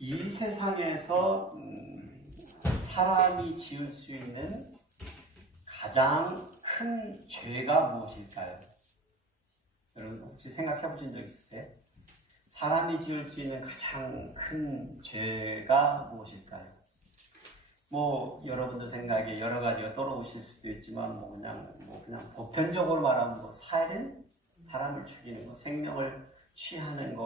이 세상에서 사람이 지을 수 있는 가장 큰 죄가 무엇일까요? 여러분 혹시 생각해 보신 적 있으세요? 사람이 지을 수 있는 가장 큰 죄가 무엇일까요? 뭐 여러분들 생각에 여러 가지가 떠오르실 수도 있지만 그냥 보편적으로 말하면 살인, 사람을 죽이는 거, 생명을 취하는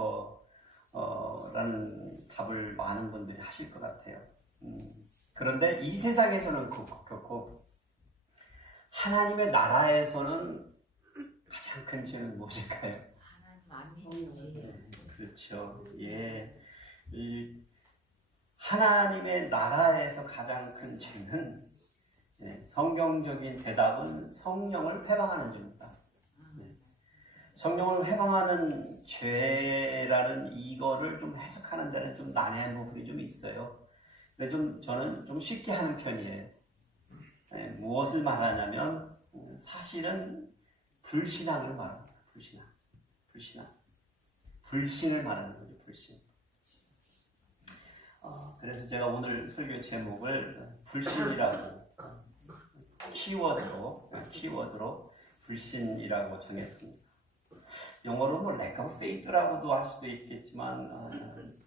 거라는 답을 많은 분들이 하실 것 같아요. 그런데 이 세상에서는 그렇고 하나님의 나라에서는 가장 큰 죄는 무엇일까요? 하나님 안 믿는 죄. 그렇죠. 예. 하나님의 나라에서 가장 큰 죄는 성경적인 대답은 성령을 회방하는 죄입니다. 성령을 회방하는 죄라는 이거를 좀 해석하는 데는 좀 난해한 부분이 좀 있어요. 근데 저는 좀 쉽게 하는 편이에요. 무엇을 말하냐면 사실은 불신앙을 말합니다. 불신을 말하는 거죠. 불신. 그래서 제가 오늘 설교 제목을 불신이라고 키워드로 불신이라고 정했습니다. 영어로 lack of faith라고도 할 수도 있겠지만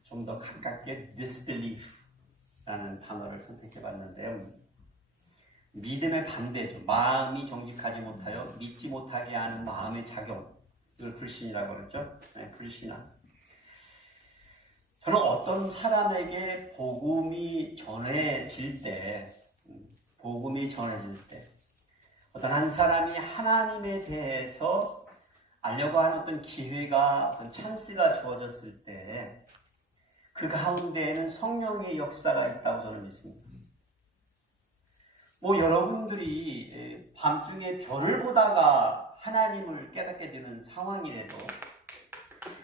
좀 더 가깝게 disbelief라는 단어를 선택해봤는데요. 믿음의 반대죠. 마음이 정직하지 못하여 믿지 못하게 하는 마음의 작용, 이걸 불신이라고 그러죠. 불신앙. 저는 어떤 사람에게 복음이 전해질 때 어떤 한 사람이 하나님에 대해서 알려고 하는 어떤 기회가, 어떤 찬스가 주어졌을 때 그 가운데에는 성령의 역사가 있다고 저는 믿습니다. 여러분들이 밤중에 별을 보다가 하나님을 깨닫게 되는 상황이라도,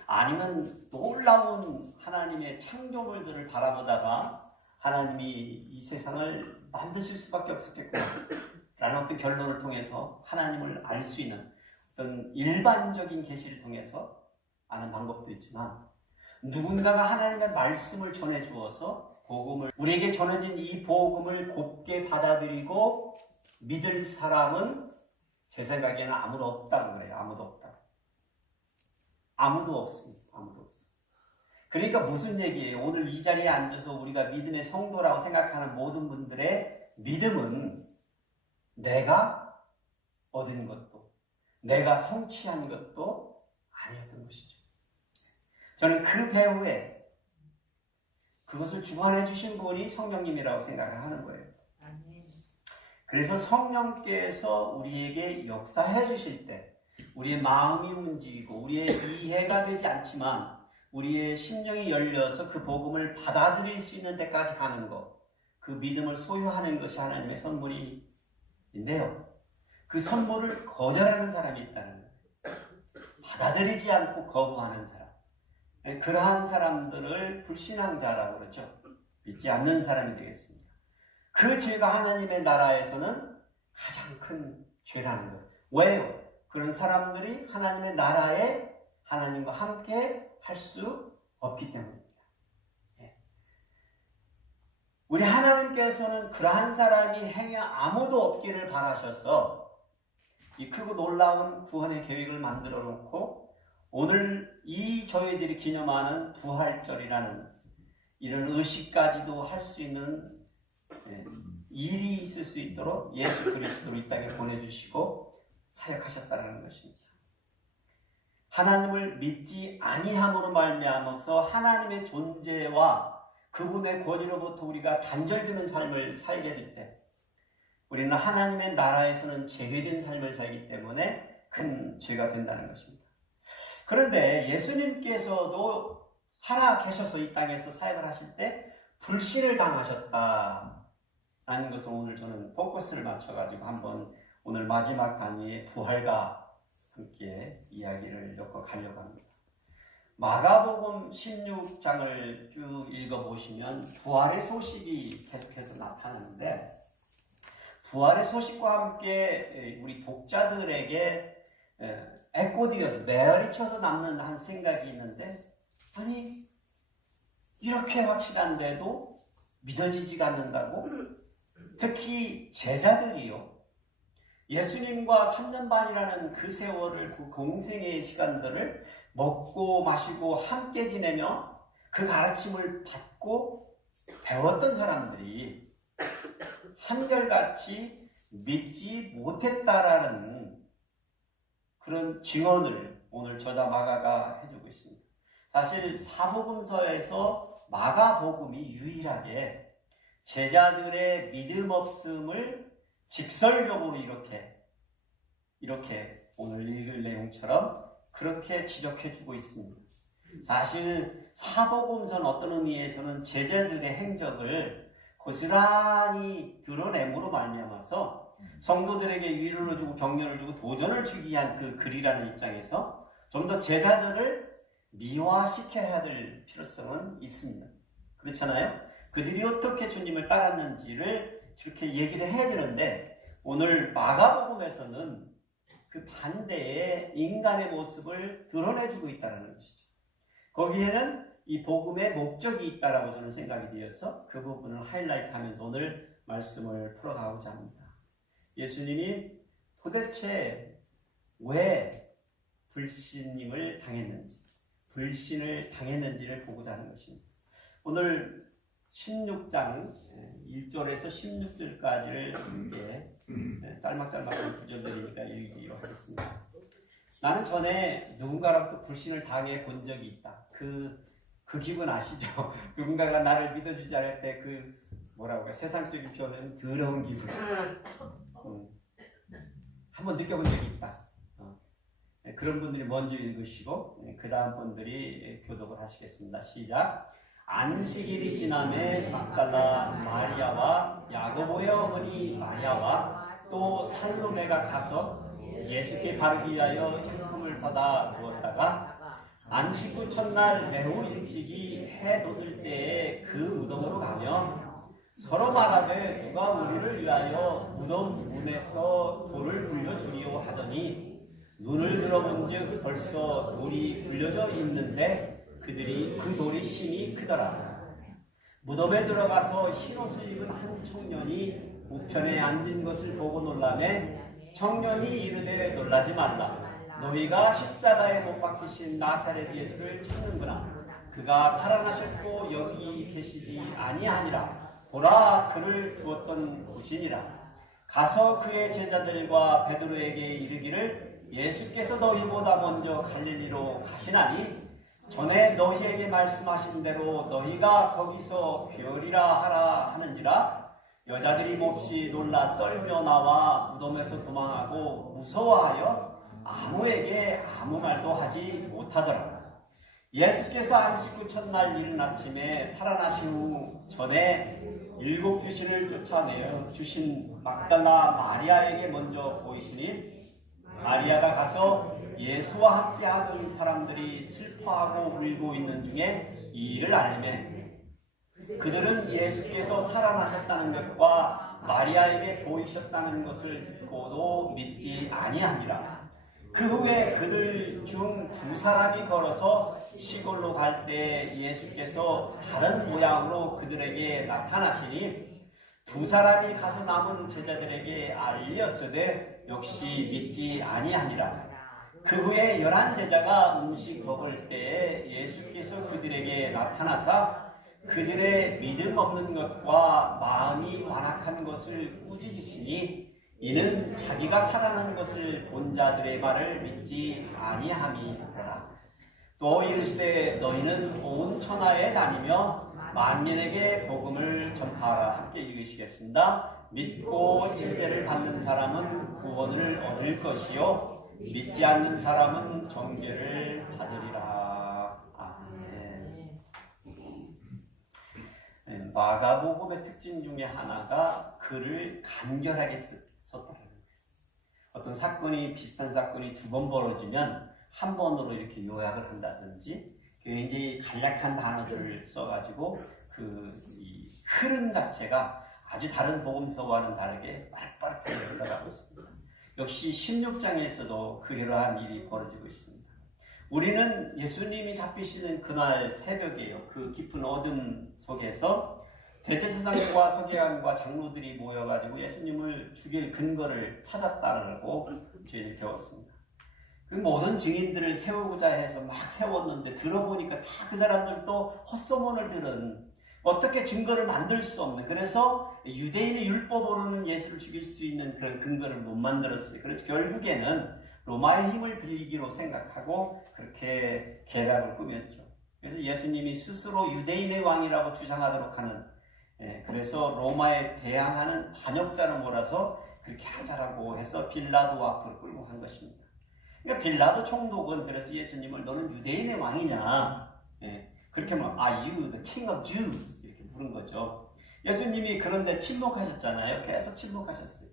아니면 놀라운 하나님의 창조물들을 바라보다가 하나님이 이 세상을 만드실 수밖에 없었겠구나 라는 어떤 결론을 통해서 하나님을 알 수 있는 어떤 일반적인 계시를 통해서 아는 방법도 있지만, 누군가가 하나님의 말씀을 전해 주어서 우리에게 전해진 이 복음을 곱게 받아들이고 믿을 사람은 제 생각에는 아무도 없다고 그래요. 아무도 없습니다. 그러니까 무슨 얘기예요? 오늘 이 자리에 앉아서 우리가 믿음의 성도라고 생각하는 모든 분들의 믿음은 내가 얻은 것도, 내가 성취한 것도 아니었던 것이죠. 저는 그 배후에 그것을 주관해 주신 분이 성령님이라고 생각을 하는 거예요. 그래서 성령께서 우리에게 역사해 주실 때, 우리의 마음이 움직이고 우리의 이해가 되지 않지만 우리의 심령이 열려서 그 복음을 받아들일 수 있는 데까지 가는 것, 그 믿음을 소유하는 것이 하나님의 선물인데요. 그 선물을 거절하는 사람이 있다는 거예요. 받아들이지 않고 거부하는 사람. 그러한 사람들을 불신앙자라고 그러죠. 믿지 않는 사람이 되겠습니다. 그 죄가 하나님의 나라에서는 가장 큰 죄라는 거예요. 왜요? 그런 사람들이 하나님의 나라에 하나님과 함께 할 수 없기 때문입니다. 우리 하나님께서는 그러한 사람이 행여 아무도 없기를 바라셔서 이 크고 놀라운 구원의 계획을 만들어 놓고, 오늘 이 저희들이 기념하는 부활절이라는 이런 의식까지도 할 수 있는 일이 있을 수 있도록 예수 그리스도를 이 땅에 보내주시고 사역하셨다는 것입니다. 하나님을 믿지 아니함으로 말미암아서 하나님의 존재와 그분의 권위로부터 우리가 단절되는 삶을 살게 될 때, 우리는 하나님의 나라에서는 제외된 삶을 살기 때문에 큰 죄가 된다는 것입니다. 그런데 예수님께서도 살아 계셔서 이 땅에서 사역을 하실 때 불신을 당하셨다라는 것을 오늘 저는 포커스를 맞춰가지고 한번 오늘 마지막 단위의 부활과 함께 이야기를 엮어가려고 합니다. 마가복음 16장을 쭉 읽어보시면 부활의 소식이 계속해서 나타나는데, 부활의 소식과 함께 우리 독자들에게 에코디어서 메아리쳐서 남는 한 생각이 있는데, 아니 이렇게 확실한데도 믿어지지가 않는다고? 특히 제자들이요. 예수님과 3년 반이라는 그 세월을, 그 공생의 시간들을 먹고 마시고 함께 지내며 그 가르침을 받고 배웠던 사람들이 한결같이 믿지 못했다라는 그런 증언을 오늘 저자 마가가 해주고 있습니다. 사실 사복음서에서 마가복음이 유일하게 제자들의 믿음 없음을 직설적으로 이렇게 오늘 읽을 내용처럼 그렇게 지적해주고 있습니다. 사실 사복음서는 어떤 의미에서는 제자들의 행적을 고스란히 드러냄으로 말미암아서 성도들에게 위로를 주고 격려를 주고 도전을 주기 위한 그 글이라는 입장에서 좀 더 제자들을 미화시켜야 될 필요성은 있습니다. 그렇잖아요? 그들이 어떻게 주님을 따랐는지를 이렇게 얘기를 해야 되는데 오늘 마가복음에서는 그 반대의 인간의 모습을 드러내주고 있다는 것이죠. 거기에는 이 복음의 목적이 있다라고 저는 생각이 되어서 그 부분을 하이라이트하면서 오늘 말씀을 풀어가고자 합니다. 예수님이 도대체 왜 불신을 당했는지를 보고자 하는 것입니다. 오늘 16장 1절에서 16절까지를 이렇게 짤막짤막한 구절들이니까 읽기로 하겠습니다. 나는 전에 누군가로부터 불신을 당해 본 적이 있다. 그 기분 아시죠? 누군가가 나를 믿어주지 않을 때 세상적인 표현은 더러운 기분. 한번 느껴본 적이 있다. 그런 분들이 먼저 읽으시고 그 다음 분들이 교독을 하시겠습니다. 시작. 안식일이 지남에 막달라 마리아와 야고보의 어머니 마리아와 또 살로메가 가서 예수께 바르기 위하여 힐품을 사다 두었다가 안식 후 첫날 매우 일찍이 해 돋을 때에 그 무덤으로 가며 서로 말하되 누가 우리를 위하여 무덤 문에서 돌을 굴려주리오 하더니 눈을 들어본즉 벌써 돌이 굴려져 있는데 그들이 그 돌이 심히 크더라. 무덤에 들어가서 흰옷을 입은 한 청년이 우편에 앉은 것을 보고 놀라매 청년이 이르되 놀라지 말라. 너희가 십자가에 못 박히신 나사렛 예수를 찾는구나. 그가 살아나셨고 여기 계시지 아니하니라. 보라 그를 두었던 곳이니라. 가서 그의 제자들과 베드로에게 이르기를 예수께서 너희보다 먼저 갈릴리로 가시나니 전에 너희에게 말씀하신 대로 너희가 거기서 뵈리라 하라 하는지라. 여자들이 몹시 놀라 떨며 나와 무덤에서 도망하고 무서워하여 아무에게 아무 말도 하지 못하더라. 예수께서 안식 후 첫날 이른 아침에 살아나신 후 전에 7 귀신을 쫓아내어 주신 막달라 마리아에게 먼저 보이시니 마리아가 가서 예수와 함께 하던 사람들이 슬퍼하고 울고 있는 중에 이 일을 알매 그들은 예수께서 살아나셨다는 것과 마리아에게 보이셨다는 것을 듣고도 믿지 아니하니라. 그 후에 그들 중 2사람이 걸어서 시골로 갈 때 예수께서 다른 모양으로 그들에게 나타나시니 2사람이 가서 남은 제자들에게 알렸으되 역시 믿지 아니하니라. 그 후에 11제자가 음식 먹을 때에 예수께서 그들에게 나타나사 그들의 믿음 없는 것과 마음이 완악한 것을 꾸짖으시니 이는 자기가 살아난 것을 본 자들의 말을 믿지 아니함이라. 또 이르시되 너희는 온 천하에 다니며 만민에게 복음을 전파하라. 함께 읽으시겠습니다. 믿고 칭배를 받는 사람은 구원을 얻을 것이요 믿지 않는 사람은 정죄를 받으리라. 아멘. 마가복음의 특징 중에 하나가 글을 간결하게 썼다는 거예요. 어떤 사건이 비슷한 사건이 2번 벌어지면 한 번으로 이렇게 요약을 한다든지 굉장히 간략한 단어들을 써가지고 이 흐름 자체가 아주 다른 복음서와는 다르게 빠르게 흘러가고 있습니다. 역시 16장에서도 그러한 일이 벌어지고 있습니다. 우리는 예수님이 잡히시는 그날 새벽이에요. 그 깊은 어둠 속에서 대제사장과 서기관과 장로들이 모여가지고 예수님을 죽일 근거를 찾았다고 저희는 배웠습니다. 그 모든 증인들을 세우고자 해서 막 세웠는데 들어보니까 다 그 사람들도 헛소문을 들은, 어떻게 증거를 만들 수 없는, 그래서 유대인의 율법으로는 예수를 죽일 수 있는 그런 근거를 못 만들었어요. 그래서 결국에는 로마의 힘을 빌리기로 생각하고 그렇게 계략을 꾸몄죠. 그래서 예수님이 스스로 유대인의 왕이라고 주장하도록 하는, 그래서 로마에 대항하는 반역자로 몰아서 그렇게 하자라고 해서 빌라도 앞으로 끌고 간 것입니다. 그러니까 빌라도 총독은 그래서 예수님을 너는 유대인의 왕이냐, 그렇게 하면 Are you the king of Jews? 이렇게 물은 거죠. 예수님이 그런데 침묵하셨잖아요. 계속 침묵하셨어요.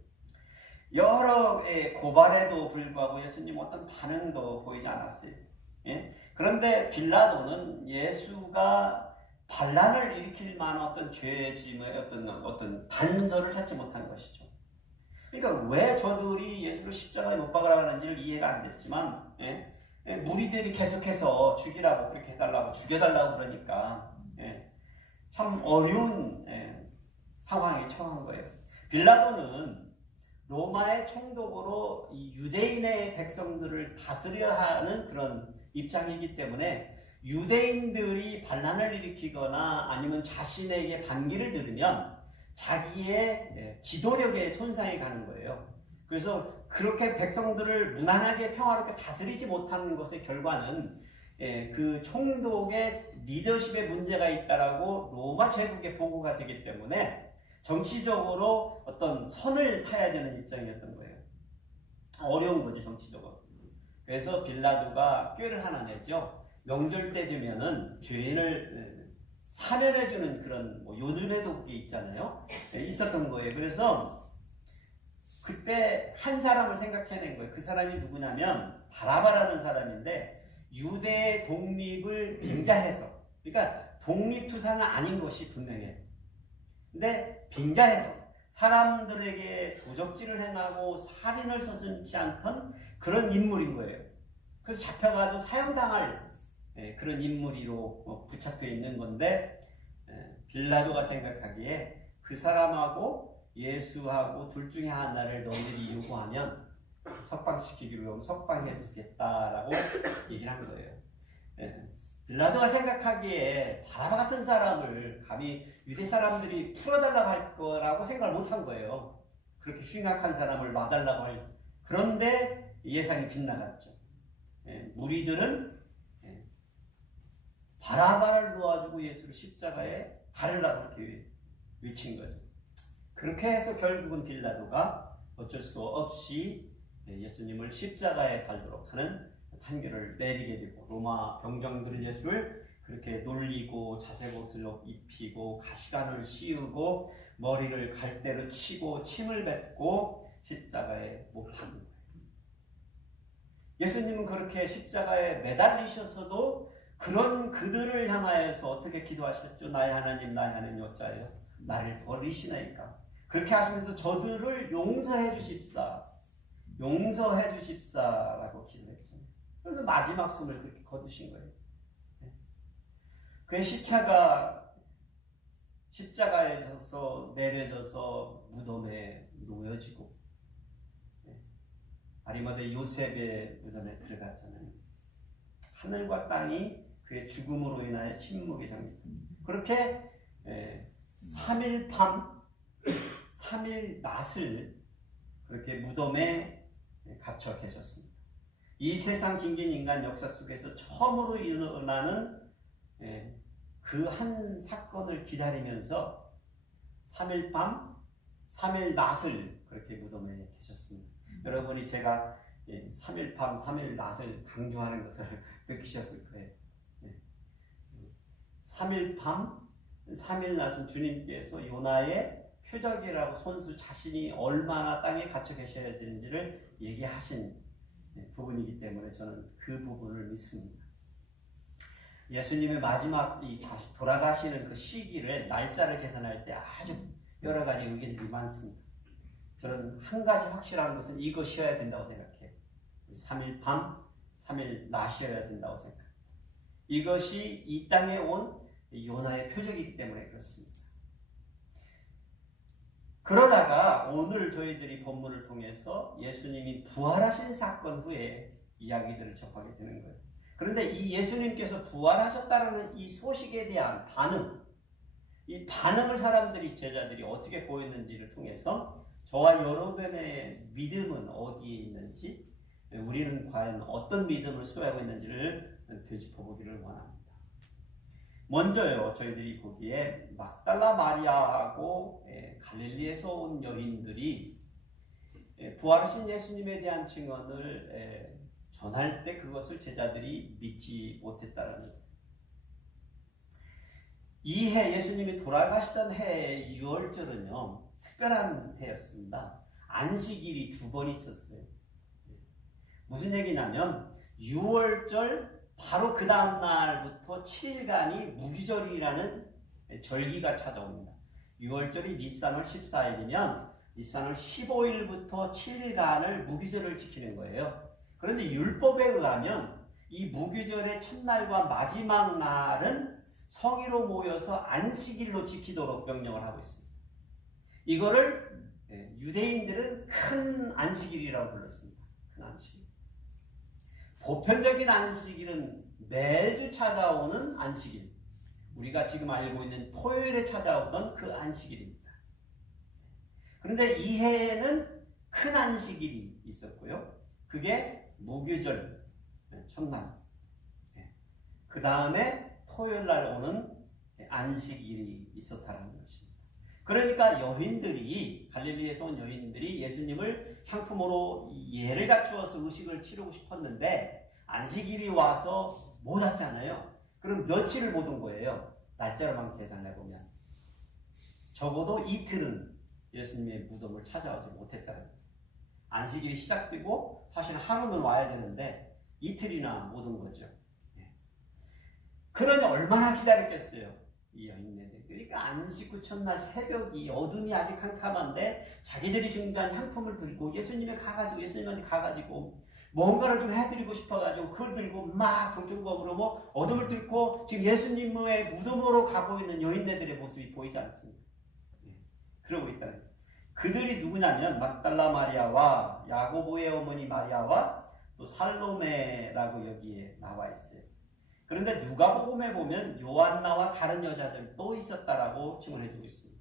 여러 고발에도 불구하고 예수님 어떤 반응도 보이지 않았어요. 그런데 빌라도는 예수가 반란을 일으킬 만한 어떤 죄짐의 어떤 단서를 찾지 못한 것이죠. 그러니까 왜 저들이 예수를 십자가에 못 박으라고 하는지를 이해가 안 됐지만, 무리들이 계속해서 죽이라고 그렇게 해달라고 죽여달라고 그러니까 참 어려운 상황에 처한 거예요. 빌라도는 로마의 총독으로 이 유대인의 백성들을 다스려야 하는 그런 입장이기 때문에 유대인들이 반란을 일으키거나 아니면 자신에게 반기를 들으면 자기의 지도력에 손상이 가는 거예요. 그래서 그렇게 백성들을 무난하게 평화롭게 다스리지 못하는 것의 결과는 그 총독의 리더십에 문제가 있다라고 로마 제국에 보고가 되기 때문에 정치적으로 어떤 선을 타야 되는 입장이었던 거예요. 어려운 거죠, 정치적으로. 그래서 빌라도가 꾀를 하나 냈죠. 명절 때 되면은 죄인을 사면해주는 그런 요즘에도 그게 있잖아요. 있었던 거예요. 그래서 그때 한 사람을 생각해낸 거예요. 그 사람이 누구냐면 바라바라는 사람인데 유대의 독립을 빙자해서, 그러니까 독립투사는 아닌 것이 분명해요. 근데 빙자해서 사람들에게 도적질을 행하고 살인을 서슴지 않던 그런 인물인 거예요. 그래서 잡혀가지고 사형당할 그런 인물이로 붙잡혀 있는 건데, 빌라도가 생각하기에 그 사람하고 예수하고 둘 중에 하나를 너희들이 요구하면 석방시키기로 하면 석방해 주겠다라고 얘기를 한 거예요. 빌라도가 생각하기에 바라바 같은 사람을 감히 유대 사람들이 풀어달라고 할 거라고 생각을 못 한 거예요. 그렇게 흉악한 사람을 놔달라고 할. 그런데 예상이 빗나갔죠. 무리들은 바라바를 놓아주고 예수를 십자가에 달으라고 그렇게 외친 거죠. 그렇게 해서 결국은 빌라도가 어쩔 수 없이 예수님을 십자가에 달도록 하는 판결을 내리게 되고, 로마 병정들은 예수를 그렇게 놀리고 자색옷을 입히고 가시관을 씌우고 머리를 갈대로 치고 침을 뱉고 십자가에 못 박는 거예요. 예수님은 그렇게 십자가에 매달리셔서도 그런 그들을 향하여서 어떻게 기도하셨죠? 나의 하나님, 나의 하나님 어찌하여 나를 버리시나이까? 그렇게 하시면서 저들을 용서해 주십사, 용서해 주십사라고 기도했죠. 그래서 마지막 숨을 그렇게 거두신 거예요. 그의 십자가에서 내려져서 무덤에 놓여지고, 아리마대 요셉의 무덤에 들어갔잖아요. 하늘과 땅이 그의 죽음으로 인하여 침묵의 장면. 그렇게 3일 밤, 3일 낮을 그렇게 무덤에 갇혀 계셨습니다. 이 세상 긴긴 인간 역사 속에서 처음으로 일어나는 그 한 사건을 기다리면서 3일 밤, 3일 낮을 그렇게 무덤에 계셨습니다. 여러분이 제가 3일 밤, 3일 낮을 강조하는 것을 느끼셨을 거예요. 3일 밤, 3일 낮은 주님께서 요나의 표적이라고 손수 자신이 얼마나 땅에 갇혀 계셔야 되는지를 얘기하신 부분이기 때문에 저는 그 부분을 믿습니다. 예수님의 마지막 다시 돌아가시는 그 시기를, 날짜를 계산할 때 아주 여러 가지 의견들이 많습니다. 저는 한 가지 확실한 것은 이것이어야 된다고 생각해요. 3일 밤, 3일 나시어야 된다고 생각합니다. 이것이 이 땅에 온 요나의 표적이기 때문에 그렇습니다. 그러다가 오늘 저희들이 본문을 통해서 예수님이 부활하신 사건 후에 이야기들을 접하게 되는 거예요. 그런데 이 예수님께서 부활하셨다는 이 소식에 대한 반응, 이 반응을 사람들이, 제자들이 어떻게 보였는지를 통해서 저와 여러분의 믿음은 어디에 있는지, 우리는 과연 어떤 믿음을 수호하고 있는지를 되짚어보기를 원합니다. 먼저요, 저희들이 보기에 막달라 마리아하고 갈릴리에서 온 여인들이 부활하신 예수님에 대한 증언을 전할 때 그것을 제자들이 믿지 못했다는 것. 이 해, 예수님이 돌아가시던 해의 6월절은요, 특별한 해였습니다. 안식일이 2번 있었어요. 무슨 얘기냐면 6월절 바로 그 다음 날부터 7일간이 무기절이라는 절기가 찾아옵니다. 6월절이 니산월 14일이면 니산월 15일부터 7일간을 무기절을 지키는 거예요. 그런데 율법에 의하면 이 무기절의 첫날과 마지막 날은 성의로 모여서 안식일로 지키도록 명령을 하고 있습니다. 이거를 유대인들은 큰 안식일이라고 불렀습니다. 큰 안식일. 보편적인 안식일은 매주 찾아오는 안식일. 우리가 지금 알고 있는 토요일에 찾아오던 그 안식일입니다. 그런데 이 해에는 큰 안식일이 있었고요. 그게 무교절 첫날. 그 다음에 토요일 날 오는 안식일이 있었다는 것입니다. 그러니까 여인들이, 갈릴리에서 온 여인들이 예수님을 향품으로 예를 갖추어서 의식을 치르고 싶었는데 안식일이 와서 못 왔잖아요. 그럼 며칠을 못 온 거예요. 날짜로만 계산해보면. 적어도 이틀은 예수님의 무덤을 찾아오지 못했다는 거예요. 안식일이 시작되고 사실 하루는 와야 되는데 이틀이나 못 온 거죠. 그러니 얼마나 기다렸겠어요, 이 여인네들. 그러니까 안식 후 첫날 새벽이 어둠이 아직 캄캄한데 자기들이 준비한 향품을 들고 예수님한테 가가지고 뭔가를 좀 해드리고 싶어가지고 그걸 들고 막 종종검으로 뭐 어둠을 뚫고 지금 예수님의 무덤으로 가고 있는 여인네들의 모습이 보이지 않습니까? 그러고 있다는 거예요. 그들이 누구냐면 막달라 마리아와 야고보의 어머니 마리아와 또 살로메라고 여기에 나와 있어요. 그런데 누가복음에 보면 요한나와 다른 여자들 또 있었다라고 증언해주고 있습니다.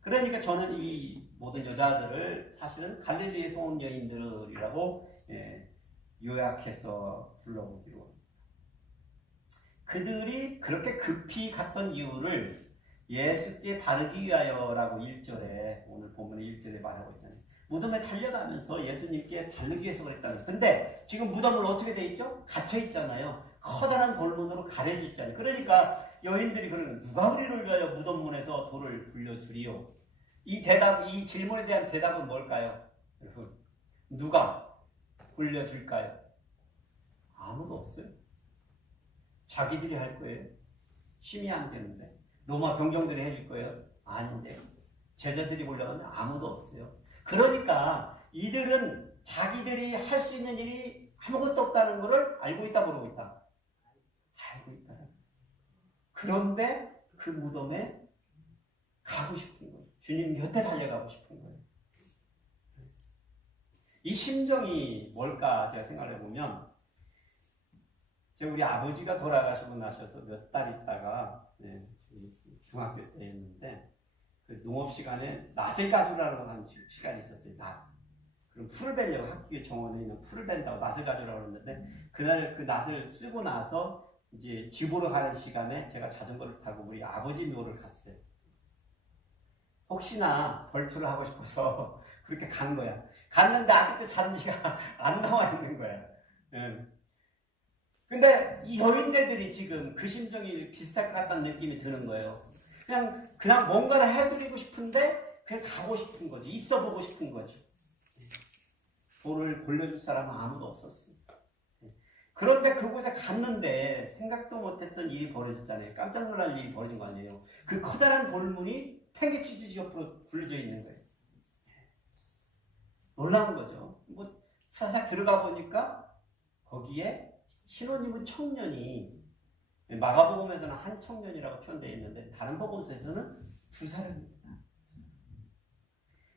그러니까 저는 이 모든 여자들을 사실은 갈릴리에서 온 여인들이라고 요약해서 불러보기로 합니다. 그들이 그렇게 급히 갔던 이유를 예수께 바르기 위하여라고 1절에, 오늘 본문의 1절에 말하고 있잖아요. 무덤에 달려가면서 예수님께 바르기 위해서 그랬다는 거예요. 근데 지금 무덤은 어떻게 돼 있죠? 갇혀 있잖아요. 커다란 돌문으로 가려져 있잖아요. 그러니까 여인들이 그러는, 누가 우리를 위하여 무덤문에서 돌을 굴려주리요? 이 질문에 대한 대답은 뭘까요? 여러분, 누가 굴려줄까요? 아무도 없어요. 자기들이 할 거예요. 힘이 안 되는데. 로마 병정들이 해줄 거예요? 아닌데요. 제자들이 보려면 아무도 없어요. 그러니까 이들은 자기들이 할 수 있는 일이 아무것도 없다는 것을 알고 있다, 모르고 있다? 알고 있다. 그런데 그 무덤에 가고 싶은 거예요. 주님 곁에 달려가고 싶은 거예요. 이 심정이 뭘까 제가 생각을 해보면, 우리 아버지가 돌아가시고 나셔서 몇 달 있다가 중학교 때였는데 그 농업 시간에 낫을 가져라고 하는 시간이 있었어요. 낫. 그럼 풀을 베려고, 학교 정원에 있는 풀을 벤다고 낫을 가져라고 했는데 그날 그 낫을 쓰고 나서 이제 집으로 가는 시간에 제가 자전거를 타고 우리 아버지 묘를 갔어요. 혹시나 벌초를 하고 싶어서 그렇게 간 거야. 갔는데 아직도 잔디가 안 나와 있는 거야. 근데 이 여인네들이 지금 그 심정이 비슷할 것 같다는 느낌이 드는 거예요. 그냥 뭔가를 해드리고 싶은데 그냥 가고 싶은 거지. 있어 보고 싶은 거죠. 돌을 골려줄 사람은 아무도 없었어요. 그런데 그곳에 갔는데 생각도 못했던 일이 벌어졌잖아요. 깜짝 놀랄 일이 벌어진 거 아니에요. 그 커다란 돌문이 팽개치듯이 옆으로 굴려져 있는 거예요. 놀라운 거죠. 뭐 사삭 들어가 보니까 거기에 신혼입은 청년이 마가복음에서는 한 청년이라고 표현되어 있는데 다른 복음서에서는 두 사람입니다.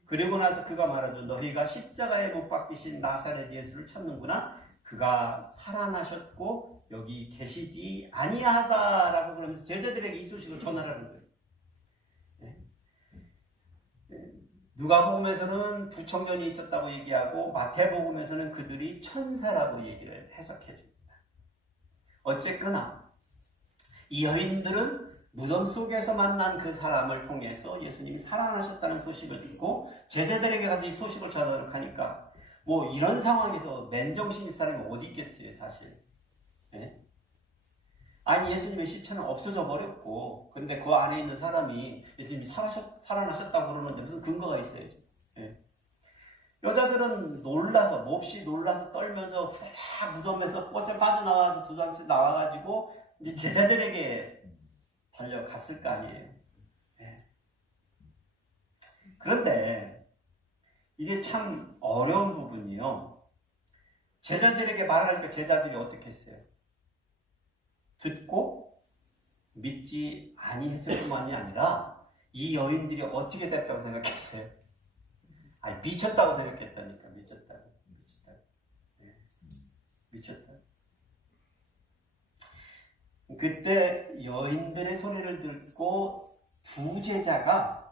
그리고 나서 그가 말하죠. 너희가 십자가에 못 박히신 나사렛 예수를 찾는구나. 그가 살아나셨고 여기 계시지 아니하다라고 그러면서 제자들에게 이 소식을 전하라는 거예요. 누가복음에서는 두 청년이 있었다고 얘기하고 마태복음에서는 그들이 천사라고 얘기를 해석해 줍니다. 어쨌거나 이 여인들은 무덤 속에서 만난 그 사람을 통해서 예수님이 살아나셨다는 소식을 듣고 제자들에게 가서 이 소식을 전하도록 하니까 뭐 이런 상황에서 맨정신일 사람이 어디 있겠어요, 사실. 네? 아니 예수님의 시체는 없어져 버렸고 근데 그 안에 있는 사람이 예수님이 살아나셨다고 그러는데 무슨 근거가 있어야죠. 네. 여자들은 놀라서 몹시 놀라서 떨면서 후다닥 무덤에서 빠져나와서 도장치 나와가지고 이제 제자들에게 달려갔을 거 아니에요. 네. 그런데 이게 참 어려운 부분이요. 제자들에게 말을 하니까 제자들이 어떻게 했어요? 듣고 믿지 아니했을 뿐만이 아니라 이 여인들이 어떻게 됐다고 생각했어요? 아니 미쳤다고 생각했다니까. 미쳤다고. 네. 미쳤다. 그때 여인들의 소리를 듣고 두 제자가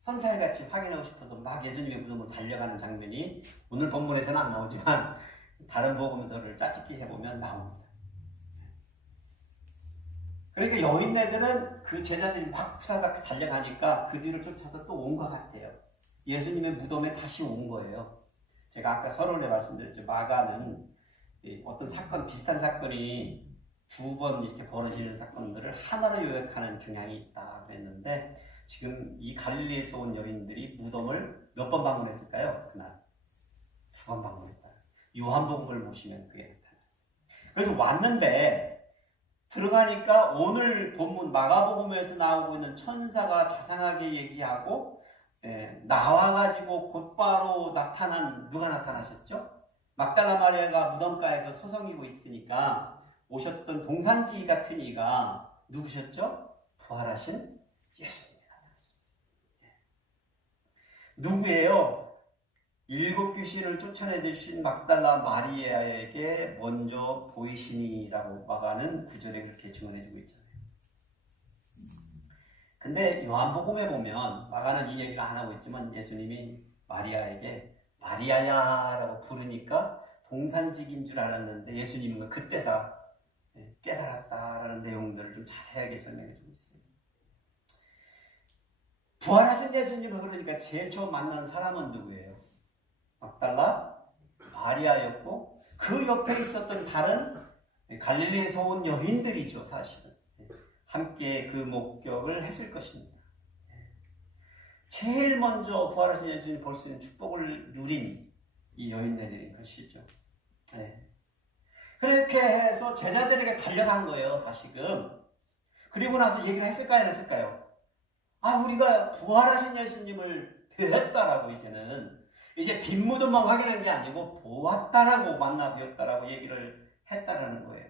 선살같이 확인하고 싶어서 막 예수님의 무덤으로 달려가는 장면이 오늘 본문에서는 안 나오지만 다른 복음서를 짜집기 해보면 나옵니다. 그러니까 여인네들은 그 제자들이 막 후다닥 달려가니까 그 뒤를 쫓아서 또 온 것 같아요. 예수님의 무덤에 다시 온 거예요. 제가 아까 서론에 말씀드렸죠. 마가는 어떤 사건, 비슷한 사건이 두 번 이렇게 벌어지는 사건들을 하나로 요약하는 경향이 있다 그랬는데 지금 이 갈릴리에서 온 여인들이 무덤을 몇 번 방문했을까요? 그날 두 번 방문했다. 요한복음을 보시면 그게 나타나요. 그래서 왔는데 들어가니까 오늘 본문 마가복음에서 나오고 있는 천사가 자상하게 얘기하고 나와가지고 곧바로 누가 나타나셨죠? 막달라 마리아가 무덤가에서 서성이고 있으니까 오셨던 동산지 같은 이가 누구셨죠? 부활하신 예수님이 나타나셨어요. 누구예요? 7 귀신을 쫓아내주신 막달라 마리아에게 먼저 보이시니라고 마가는 구절에 그렇게 증언해주고 있잖아요. 근데 요한복음에 보면 마가는 이 얘기를 안 하고 있지만 예수님이 마리아에게 마리아야라고 부르니까 동산직인 줄 알았는데 예수님은 그때서 깨달았다라는 내용들을 좀 자세하게 설명해주고 있어요. 부활하신 예수님을 그러니까 제일 처음 만난 사람은 누구예요? 막달라 마리아였고 그 옆에 있었던 다른 갈릴리에서 온 여인들이죠. 사실은 함께 그 목격을 했을 것입니다. 제일 먼저 부활하신 예수님 볼 수 있는 축복을 누린 이 여인네들인 것이죠. 그렇게 해서 제자들에게 달려간 거예요. 다시금. 그리고 나서 얘기를 했을까요? 안 했을까요? 우리가 부활하신 예수님을 뵈었다라고 이제 빈 무덤만 확인한 게 아니고 보았다라고 만나 뵈었다라고 얘기를 했다라는 거예요.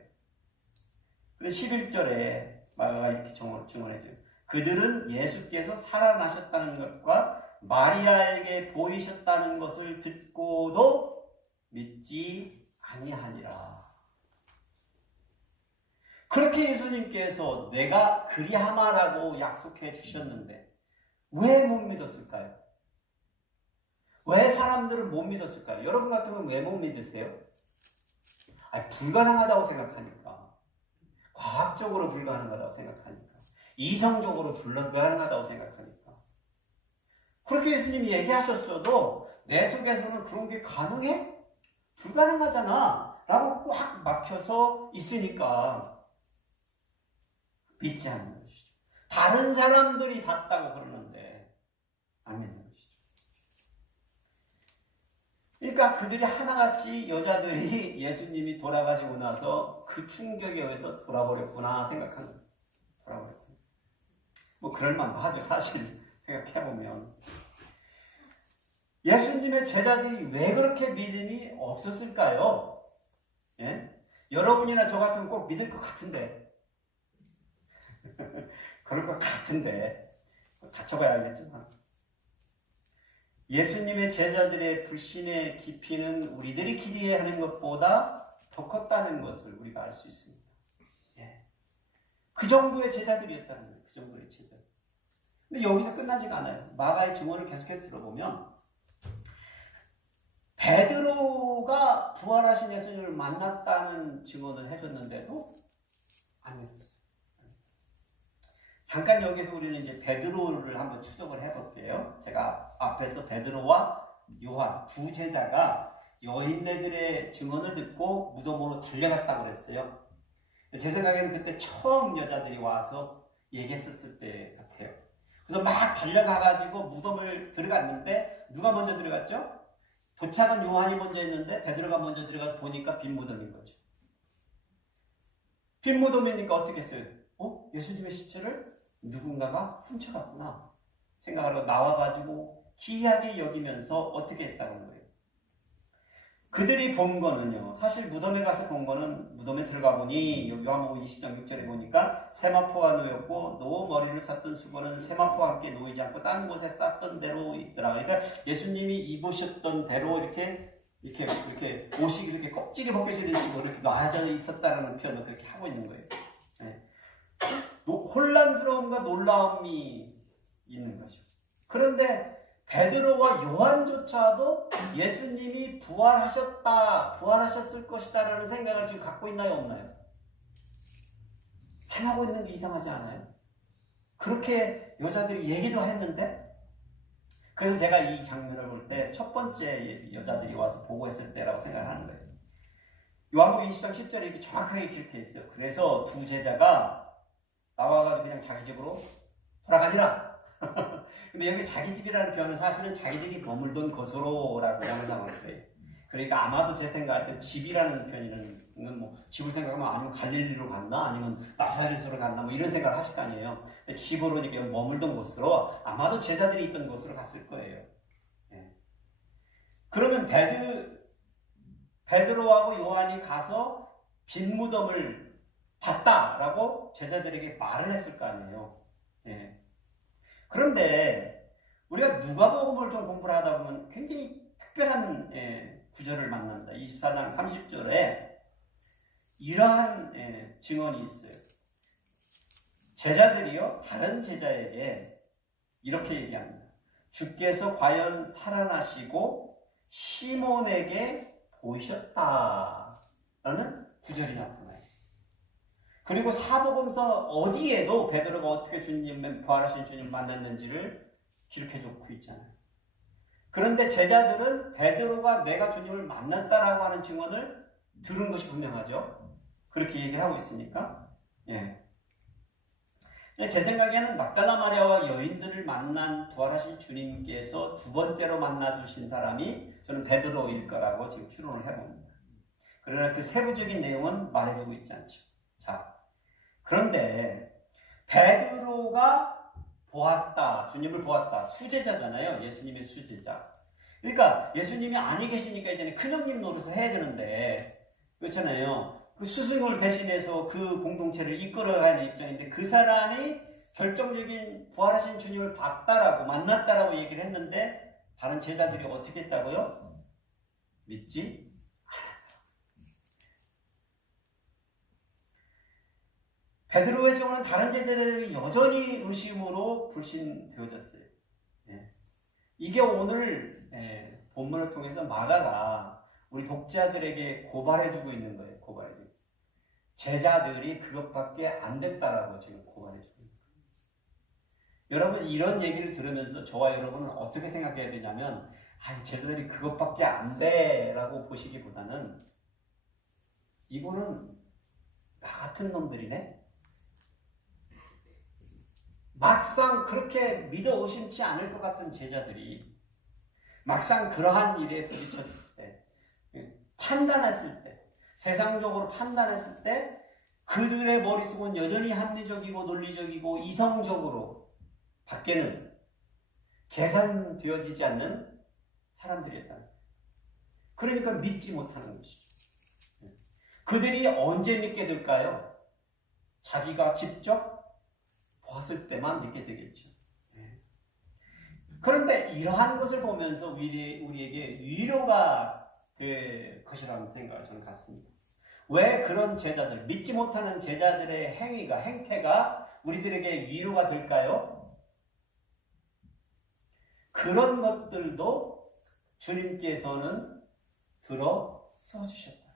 그래서 11절에 마가가 이렇게 증언해줘요. 그들은 예수께서 살아나셨다는 것과 마리아에게 보이셨다는 것을 듣고도 믿지 아니하니라. 그렇게 예수님께서 내가 그리하마라고 약속해 주셨는데 왜 못 믿었을까요? 왜 사람들을 못 믿었을까요? 여러분 같으면 왜 못 믿으세요? 불가능하다고 생각하니까. 과학적으로 불가능하다고 생각하니까. 이성적으로 불가능하다고 생각하니까. 그렇게 예수님이 얘기하셨어도 내 속에서는 그런 게 가능해? 불가능하잖아 라고 꽉 막혀서 있으니까 믿지 않는 것이죠. 다른 사람들이 봤다고 그러는데 안 믿는 것이죠. 그러니까 그들이 하나같이 여자들이 예수님이 돌아가시고 나서 그 충격에 의해서 돌아버렸구나 생각하는 거예요. 돌아버렸구나. 뭐 그럴만도 하죠. 사실 생각해보면. 예수님의 제자들이 왜 그렇게 믿음이 없었을까요? 예? 여러분이나 저 같으면 꼭 믿을 것 같은데 그럴 것 같은데 다쳐봐야 알겠지만 예수님의 제자들의 불신의 깊이는 우리들이 기대하는 것보다 더 컸다는 것을 우리가 알 수 있습니다. 예. 그 정도의 제자들이었다는 거예요. 그 정도의 제자. 근데 여기서 끝나지가 않아요. 마가의 증언을 계속해서 들어보면 베드로가 부활하신 예수님을 만났다는 증언을 해줬는데도 안 믿었어요. 잠깐 여기서 우리는 이제 베드로를 한번 추적을 해볼게요. 제가 앞에서 베드로와 요한 두 제자가 여인네들의 증언을 듣고 무덤으로 달려갔다고 그랬어요. 제 생각에는 그때 처음 여자들이 와서 얘기했었을 때 같아요. 그래서 막 달려가가지고 무덤을 들어갔는데 누가 먼저 들어갔죠? 도착은 요한이 먼저 했는데 베드로가 먼저 들어가서 보니까 빈 무덤인 거죠. 빈 무덤이니까 어떻게 했어요? 예수님의 시체를 누군가가 훔쳐갔구나 생각하러 나와가지고 기이하게 여기면서 어떻게 했다는 거예요. 그들이 본 거는요. 사실 무덤에 가서 본 거는 무덤에 들어가 보니 요한복음 20장 6절에 보니까 세마포가 놓였고 노 머리를 쌌던 수건은 세마포와 함께 놓이지 않고 다른 곳에 쌌던 대로 있더라. 그러니까 예수님이 입으셨던 대로 이렇게 옷이 이렇게 껍질이 벗겨지는 식으로 이렇게 놔져 있었다라는 표현을 그렇게 하고 있는 거예요. 네. 혼란스러움과 놀라움이 있는 거죠. 그런데 베드로와 요한조차도 예수님이 부활하셨을 것이다라는 생각을 지금 갖고 있나요, 없나요? 안 하고 있는 게 이상하지 않아요? 그렇게 여자들이 얘기도 했는데, 그래서 제가 이 장면을 볼 때 첫 번째 여자들이 와서 보고했을 때라고 생각하는 거예요. 요한복음 20장 10절에 이렇게 정확하게 기록해 있어요. 그래서 두 제자가 나와가지고 그냥 자기 집으로 돌아가니라. 근데 여기 자기 집이라는 표현은 사실은 자기들이 머물던 곳으로라고 양상을 해요. 그러니까 아마도 제 생각할 때 집이라는 표현은 뭐 집을 생각하면 아니면 갈릴리로 갔나 아니면 나사렛으로 갔나 뭐 이런 생각을 하실 거 아니에요. 집으로 이렇게 머물던 곳으로 아마도 제자들이 있던 곳으로 갔을 거예요. 예. 그러면 베드로하고 요한이 가서 빈 무덤을 봤다라고 제자들에게 말을 했을 거 아니에요. 예. 그런데 우리가 누가복음을 좀 공부를 하다 보면 굉장히 특별한 구절을 만납니다. 24장 30절에 이러한 증언이 있어요. 제자들이요 다른 제자에게 이렇게 얘기합니다. 주께서 과연 살아나시고 시몬에게 보이셨다라는 구절이 나옵니다. 그리고 사복음서 어디에도 베드로가 어떻게 부활하신 주님 만났는지를 기록해 줬고 있잖아요. 그런데 제자들은 베드로가 내가 주님을 만났다라고 하는 증언을 들은 것이 분명하죠. 그렇게 얘기를 하고 있으니까. 예. 제 생각에는 막달라 마리아와 여인들을 만난 부활하신 주님께서 두 번째로 만나주신 사람이 저는 베드로일 거라고 지금 추론을 해봅니다. 그러나 그 세부적인 내용은 말해주고 있지 않죠. 자, 그런데 베드로가 보았다, 주님을 보았다. 수제자잖아요. 예수님의 수제자. 그러니까 예수님이 아니 계시니까 이제는 큰형님 노릇을 해야 되는데 그렇잖아요. 그 스승을 대신해서 그 공동체를 이끌어가는 입장인데 그 사람이 결정적인 부활하신 주님을 봤다라고 만났다라고 얘기를 했는데 다른 제자들이 어떻게 했다고요? 믿지 않았다. 베드로의 경우는 다른 제자들이 여전히 의심으로 불신되어졌어요. 이게 오늘 본문을 통해서 마가가 우리 독자들에게 고발해주고 있는 거예요. 고발해주고. 제자들이 그것밖에 안 됐다라고 지금 고발해주고 있는 거예요. 여러분 이런 얘기를 들으면서 저와 여러분은 어떻게 생각해야 되냐면 제자들이 그것밖에 안 돼라고 보시기보다는 이거는 나 같은 놈들이네. 막상 그렇게 믿어 의심치 않을 것 같은 제자들이 막상 그러한 일에 부딪혔을 때 판단했을 때 세상적으로 판단했을 때 그들의 머릿속은 여전히 합리적이고 논리적이고 이성적으로 밖에는 계산되어지지 않는 사람들이었다. 그러니까 믿지 못하는 것이죠. 그들이 언제 믿게 될까요? 자기가 직접 봤을 때만 믿게 되겠죠. 그런데 이러한 것을 보면서 우리에게 위로가 될 것이라는 생각을 저는 갖습니다. 왜 그런 제자들, 믿지 못하는 제자들의 행태가 우리들에게 위로가 될까요? 그런 것들도 주님께서는 들어 써주셨다.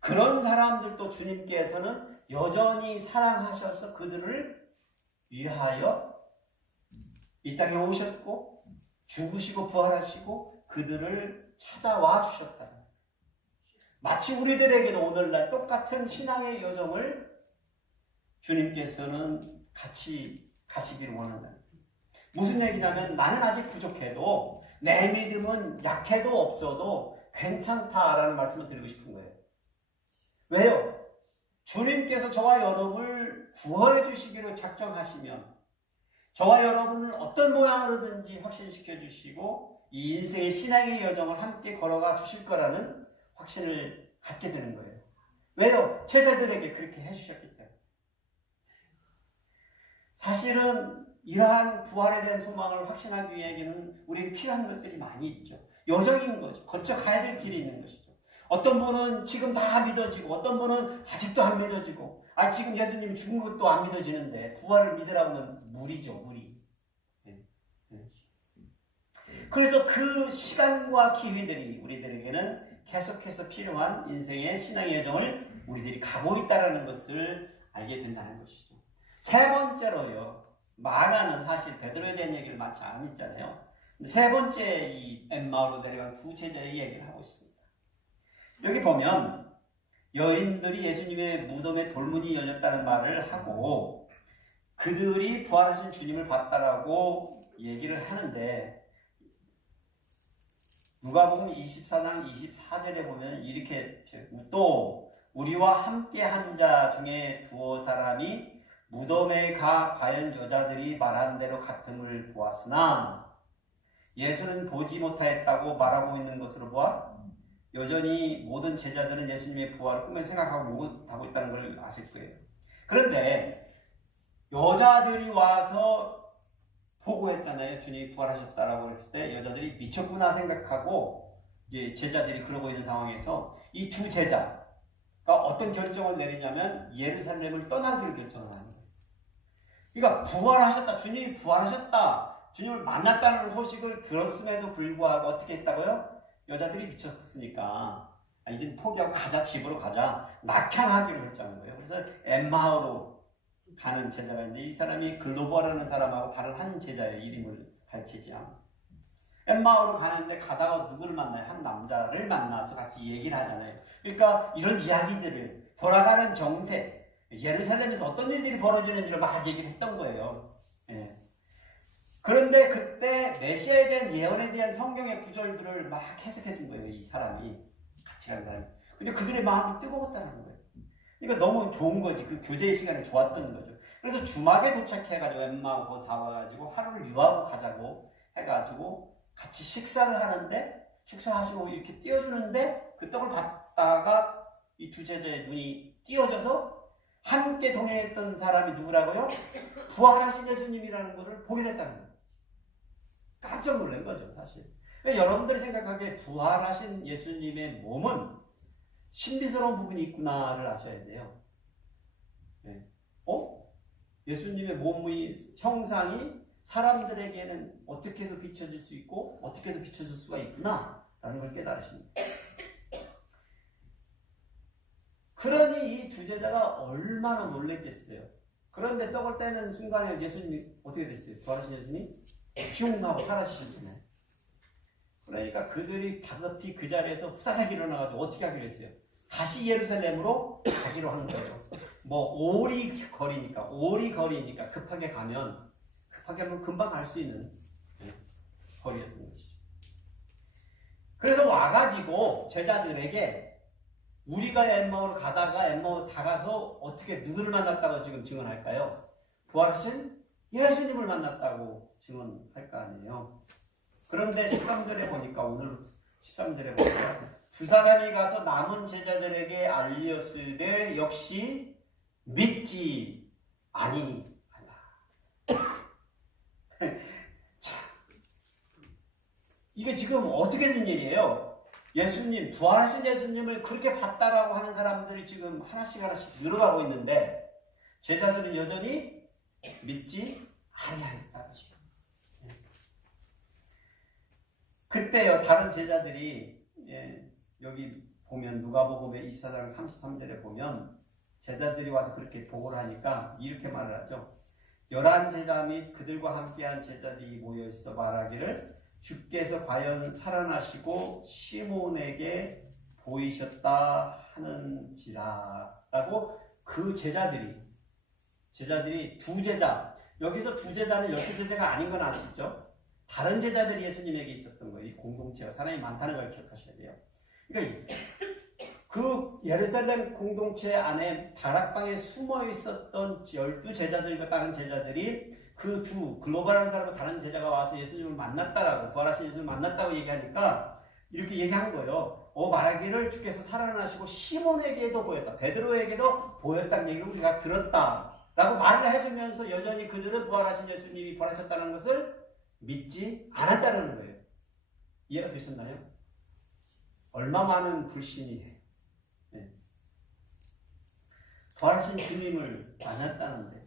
그런 사람들도 주님께서는 여전히 사랑하셔서 그들을 위하여 이 땅에 오셨고 죽으시고 부활하시고 그들을 찾아와 주셨다. 마치 우리들에게도 오늘날 똑같은 신앙의 여정을 주님께서는 같이 가시기를 원한다. 무슨 얘기냐면 나는 아직 부족해도 내 믿음은 약해도 없어도 괜찮다라는 말씀을 드리고 싶은 거예요. 왜요? 주님께서 저와 여러분을 구원해 주시기로 작정하시면 저와 여러분을 어떤 모양으로든지 확신시켜 주시고 이 인생의 신앙의 여정을 함께 걸어가 주실 거라는 확신을 갖게 되는 거예요. 왜요? 제자들에게 그렇게 해주셨기 때문에. 사실은 이러한 부활에 대한 소망을 확신하기 위해서는 우리에게 필요한 것들이 많이 있죠. 여정인 거죠. 거쳐가야 될 길이 있는 것이죠. 어떤 분은 지금 다 믿어지고 어떤 분은 아직도 안 믿어지고 지금 예수님이 죽은 것도 안 믿어지는데 부활을 믿으라고는 무리죠. 무리. 그래서 그 시간과 기회들이 우리들에게는 계속해서 필요한 인생의 신앙의 여정을 우리들이 가고 있다는 것을 알게 된다는 것이죠. 세 번째로요. 마가는 사실 베드로에 대한 얘기를 많이 안 했잖아요. 세 번째 이 엠마오로 데려간 두 제자의 얘기를 하고 있습니다. 여기 보면 여인들이 예수님의 무덤에 돌문이 열렸다는 말을 하고 그들이 부활하신 주님을 봤다라고 얘기를 하는데 누가복음 24장 24절에 보면 이렇게 또 우리와 함께 한 자 중에 두어 사람이 무덤에 가 과연 여자들이 말한 대로 같음을 보았으나 예수는 보지 못하였다고 말하고 있는 것으로 보아 여전히 모든 제자들은 예수님의 부활을 꿈에 생각하고 못하고 있다는 걸 아실 거예요. 그런데 여자들이 와서 보고했잖아요. 주님이 부활하셨다라고 했을 때 여자들이 미쳤구나 생각하고 이제 제자들이 그러고 있는 상황에서 이 두 제자가 어떤 결정을 내리냐면 예루살렘을 떠나기로 결정을 하는 거예요. 그러니까 부활하셨다. 주님이 부활하셨다. 주님을 만났다는 소식을 들었음에도 불구하고 어떻게 했다고요? 여자들이 미쳤으니까 이제 포기하고 가자. 집으로 가자. 낙향하기로 했다는 거예요. 그래서 엠마오로 가는 제자가 있는데 이 사람이 글로버라는 사람하고 다른 한 제자의 이름을 밝히지 않아요. 엠마오로 가는데 가다가 누구를 만나요? 한 남자를 만나서 같이 얘기를 하잖아요. 그러니까 이런 이야기들을 돌아가는 정세, 예루살렘에서 어떤 일들이 벌어지는지를 막 얘기를 했던 거예요. 예. 그런데 그때 메시아에 대한 예언에 대한 성경의 구절들을 막 해석해 준 거예요. 이 사람이 같이 간 사람이. 근데 그들의 마음이 뜨거웠다는 거예요. 그러니까 너무 좋은 거지. 그 교제의 시간이 좋았던 거죠. 그래서 주막에 도착해가지고 엠마오고 다 와가지고 하루를 유하고 가자고 해가지고 같이 식사를 하는데 식사하시고 이렇게 띄워주는데 그 떡을 받다가 이 두 제자의 눈이 띄어져서 함께 동행했던 사람이 누구라고요? 부활하신 예수님이라는 것을 보게 됐다는 거예요. 깜짝 놀란 거죠, 사실. 여러분들이 생각하기에 부활하신 예수님의 몸은 신비스러운 부분이 있구나를 아셔야 돼요. 네. 예수님의 몸의 형상이 사람들에게는 어떻게도 비춰질 수 있고 어떻게도 비춰질 수가 있구나 라는 걸 깨달으십니다. 그러니 이 두 제자가 얼마나 놀랬겠어요. 그런데 떡을 떼는 순간에 예수님이 어떻게 됐어요? 부활하신 예수님이 슝 하고 사라지셨잖아요. 그러니까 그들이 다급히 그 자리에서 후다닥 일어나가지고 어떻게 하기로 했어요? 다시 예루살렘으로 가기로 하는 거예요. 오리 거리니까 급하게 가면 금방 갈 수 있는 거리였던 것이죠. 그래서 와가지고 제자들에게 우리가 엠마오로 가다가 엠마오 다 가서 어떻게 누구를 만났다고 지금 증언할까요? 부활하신 예수님을 만났다고 증언할 거 아니에요. 그런데 13절에 보니까 오늘 13절에 보니까 두 사람이 가서 남은 제자들에게 알렸으되 역시 믿지 아니하다. 자, 이게 지금 어떻게 된 일이에요? 예수님, 부활하신 예수님을 그렇게 봤다라고 하는 사람들이 지금 하나씩 늘어가고 있는데 제자들은 여전히 믿지 아니하였다. 그때요, 다른 제자들이, 여기 보면 누가복음의 24장 33절에 보면 제자들이 와서 그렇게 보고를 하니까 이렇게 말을 하죠. 11제자 및 그들과 함께한 제자들이 모여있어 말하기를 주께서 과연 살아나시고 시몬에게 보이셨다 하는지라 라고 그 제자들이 두 제자, 여기서 두 제자는 12제자가 아닌 건 아시죠? 다른 제자들이 예수님에게 있었던 거예요. 이 공동체가 사람이 많다는 걸 기억하셔야 돼요. 그러니까 그 예루살렘 공동체 안에 다락방에 숨어 있었던 12제자들과 다른 제자들이 그 두 글로벌한 사람과 다른 제자가 와서 예수님을 만났다라고, 부활하신 예수님을 만났다고 얘기하니까 이렇게 얘기한 거예요. 말하기를 주께서 살아나시고 시몬에게도 보였다. 베드로에게도 보였다는 얘기를 우리가 들었다. 라고 말을 해주면서 여전히 그들은 부활하신 예수님이 부활하셨다는 것을 믿지 않았다는 거예요. 이해가 되셨나요? 얼마 많은 불신이에요. 부활하신 주님을 만났다는데.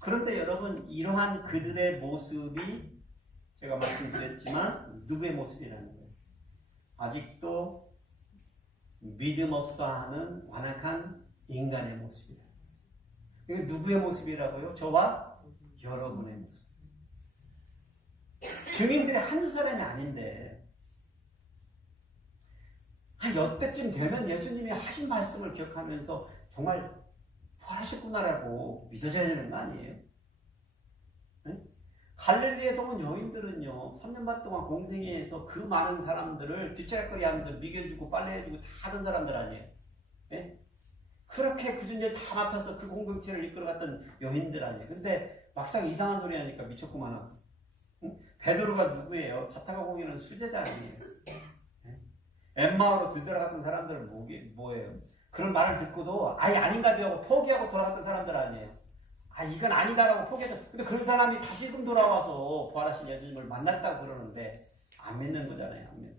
그런데 여러분, 이러한 그들의 모습이 제가 말씀드렸지만 누구의 모습이라는 거예요? 아직도 믿음 없어 하는 완악한 인간의 모습이에요. 이게 누구의 모습이라고요? 저와 여러분의 모습. 증인들이 한두 사람이 아닌데 한 여태쯤 되면 예수님이 하신 말씀을 기억하면서 정말 부활하셨구나라고 믿어져야 되는 거 아니에요? 네? 갈릴리에서 온 여인들은요, 3년 반 동안 공생애에서 그 많은 사람들을 뒷자락거리 하면서 먹여주고 빨래해주고 다 하던 사람들 아니에요? 네? 그렇게 굳은 일 다 맡아서 그 공동체를 이끌어갔던 여인들 아니에요? 근데 막상 이상한 소리 하니까 미쳤구만. 응? 베드로가 누구예요? 자타가 공인은 수제자 아니에요? 네? 엠마오로 들들어갔던 사람들은 뭐예요? 그런 말을 듣고도 아예 아닌가 하고 포기하고 돌아갔던 사람들 아니에요? 이건 아니다라고 포기해서, 근데 그런 사람이 다시금 돌아와서 부활하신 예수님을 만났다고 그러는데 안 믿는 거잖아요. 안 믿는.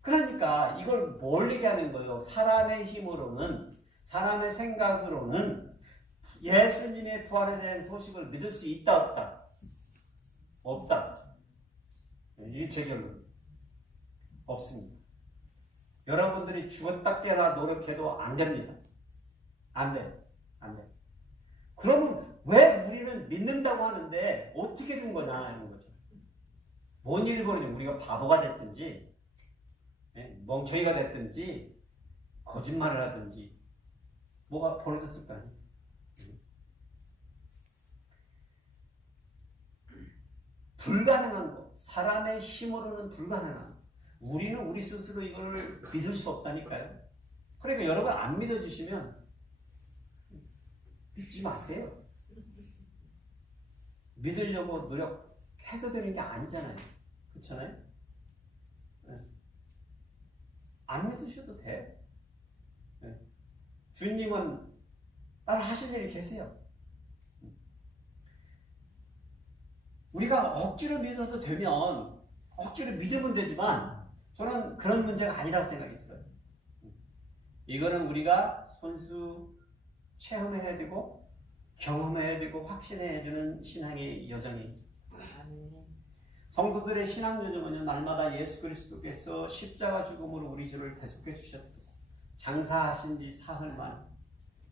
그러니까 이걸 뭘 얘기하는 거예요? 사람의 힘으로는, 사람의 생각으로는 예수님의 부활에 대한 소식을 믿을 수 있다 없다? 없다. 이게 제 결론. 없습니다. 여러분들이 죽었다 깨나 노력해도 안 됩니다. 안 돼. 안 돼. 그러면 왜 우리는 믿는다고 하는데 어떻게 된 거냐 하는 거죠. 뭔 일이 벌어지면 우리가 바보가 됐든지 멍청이가 됐든지 거짓말을 하든지 뭐가 벌어졌을까요? 불가능한 것, 사람의 힘으로는 불가능한 것. 우리는 우리 스스로 이걸 믿을 수 없다니까요. 그러니까 여러분 안 믿어주시면 믿지 마세요. 믿으려고 노력해서 되는 게 아니잖아요. 그렇잖아요? 안 믿으셔도 돼. 주님은 따로 하실 일이 계세요. 우리가 억지로 믿어서 되면 억지로 믿으면 되지만 저는 그런 문제가 아니라고 생각이 들어요. 이거는 우리가 손수 체험해야 되고 경험해야 되고 확신해야 되는 신앙의 여정이에요. 성도들의 신앙 여정은요, 날마다 예수 그리스도께서 십자가 죽음으로 우리 죄를 대속해 주셨고 장사하신 지 사흘 만,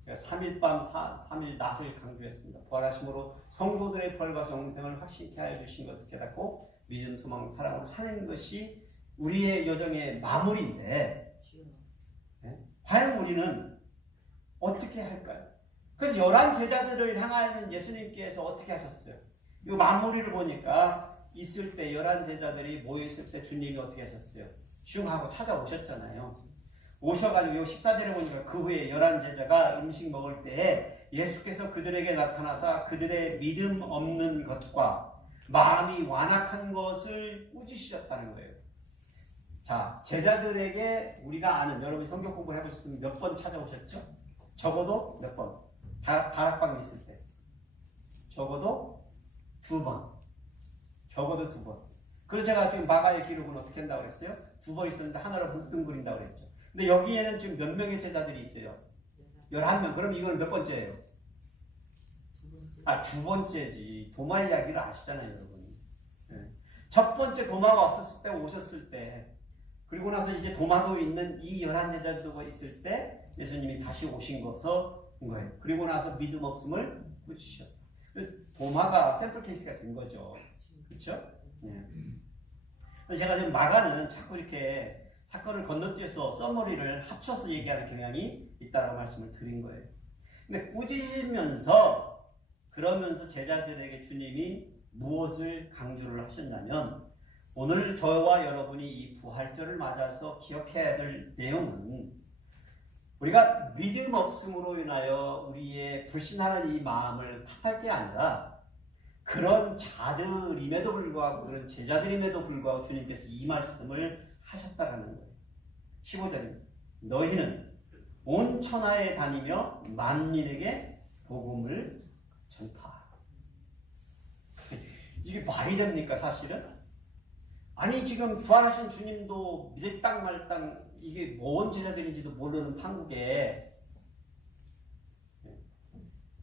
제가 3일 밤 3일 낮을 강조했습니다. 부활하심으로 성도들의 벌과 영생을 확신케 하여 주신 것을 깨닫고 믿음, 소망, 사랑으로 사는 것이 우리의 여정의 마무리인데 과연 우리는 어떻게 할까요? 그래서 11제자들을 향하여는 예수님께서 어떻게 하셨어요? 이 마무리를 보니까 있을 때 11제자들이 모여있을 때 주님이 어떻게 하셨어요? 슝 하고 찾아오셨잖아요. 오셔가지고 14절에 보니까 그 후에 11제자가 음식 먹을 때에 예수께서 그들에게 나타나사 그들의 믿음 없는 것과 마음이 완악한 것을 꾸짖으셨다는 거예요. 자, 제자들에게 우리가 아는, 여러분이 성경 공부를 해보셨으면 몇 번 찾아오셨죠? 적어도 몇 번? 다락방에 있을 때. 적어도 2번. 적어도 2번. 그래서 제가 지금 마가의 기록은 어떻게 한다고 그랬어요? 2번 있었는데 하나로 뭉뚱그린다고 그랬죠. 근데 여기에는 지금 몇 명의 제자들이 있어요? 11명. 그럼 이걸 몇 번째예요? 아, 2번째지. 도마 이야기를 아시잖아요, 여러분. 네. 첫 번째 도마가 없었을 때, 오셨을 때, 그리고 나서 이제 도마도 있는 이 11제자들도 있을 때 예수님이 다시 오신 거예요. 그리고 나서 믿음 없음을 꾸짖으셨다. 도마가 샘플 케이스가 된 거죠. 그렇죠? 네. 제가 지금 마가는 자꾸 이렇게 사건을 건너뛰어서 써머리를 합쳐서 얘기하는 경향이 있다고 말씀을 드린 거예요. 근데 꾸짖으면서 그러면서 제자들에게 주님이 무엇을 강조를 하셨냐면 오늘 저와 여러분이 이 부활절을 맞아서 기억해야 될 내용은 우리가 믿음 없음으로 인하여 우리의 불신하는 이 마음을 탓할 게 아니라 그런 자들임에도 불구하고 그런 제자들임에도 불구하고 주님께서 이 말씀을 하셨다라는 거예요. 15절입니다. 너희는 온 천하에 다니며 만민에게 복음을 전파하라. 이게 말이 됩니까 사실은? 아니 지금 부활하신 주님도 믿을땅 말땅 이게 뭔 제자들인지도 모르는 판국에